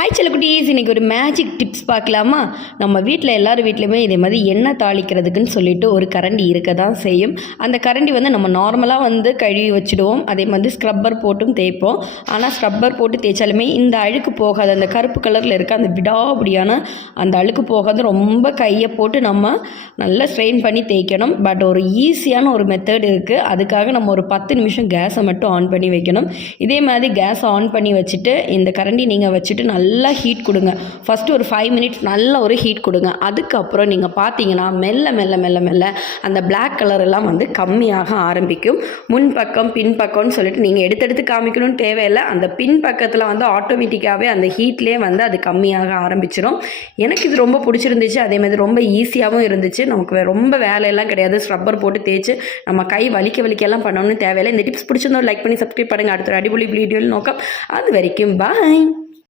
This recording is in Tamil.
ஹாய் செல்லக்குட்டீஸ், இன்றைக்கி ஒரு மேஜிக் டிப்ஸ் பார்க்கலாமா? நம்ம வீட்டில் எல்லார் வீட்லையுமே இதே மாதிரி எண்ணெய் தாளிக்கிறதுக்குன்னு சொல்லிட்டு ஒரு கரண்டி இருக்க தான் செய்யும். அந்த கரண்டி நம்ம நார்மலாக கழுவி வச்சுடுவோம். அதே மாதிரி ஸ்க்ரப்பர் போட்டும் தேய்ப்போம். ஆனால் ஸ்க்ரப்பர் போட்டு தேய்ச்சாலுமே இந்த அழுக்கு போகாது. அந்த கருப்பு கலரில் இருக்க அந்த விடாபடியான அந்த அழுக்கு போகாது. ரொம்ப கையை போட்டு நம்ம நல்லா ஸ்ட்ரெயின் பண்ணி தேய்க்கணும். பட் ஒரு ஈஸியான ஒரு மெத்தட் இருக்குது. அதுக்காக நம்ம ஒரு 10 நிமிஷம் கேஸை மட்டும் ஆன் பண்ணி வைக்கணும். இதே மாதிரி கேஸை ஆன் பண்ணி வச்சுட்டு இந்த கரண்டி நீங்கள் வச்சுட்டு நல்லா ஹீட் கொடுங்க. ஃபஸ்ட்டு ஒரு 5 மினிட்ஸ் நல்ல ஒரு ஹீட் கொடுங்க. அதுக்கப்புறம் நீங்கள் பார்த்தீங்கன்னா மெல்ல மெல்ல மெல்ல மெல்ல அந்த பிளாக் கலர் எல்லாம் கம்மியாக ஆரம்பிக்கும். முன்பக்கம் பின்பக்கம்னு சொல்லிட்டு நீங்கள் எடுத்து காமிக்கணும்னு தேவையில்லை. அந்த பின் பக்கத்தில் ஆட்டோமேட்டிக்காகவே அந்த ஹீட்லேயே அது கம்மியாக ஆரம்பிச்சிடும். எனக்கு இது ரொம்ப பிடிச்சிருந்துச்சு. அதே மாதிரி ரொம்ப ஈஸியாகவும் இருந்துச்சு. நமக்கு ரொம்ப வேலையெல்லாம் கிடையாது. ஸ்க்ரப்பர் போட்டு தேய்ச்சி நம்ம கை வலிக்கெல்லாம் பண்ணணும்னு தேவையில்லை. இந்த டிப்ஸ் பிடிச்சிருந்தோம் லைக் பண்ணி சப்ஸ்கிரைப் பண்ணுங்கள். அடுத்த அடிப்பொலி வீடியோவில் நோக்கம். அது வரைக்கும் பாய்.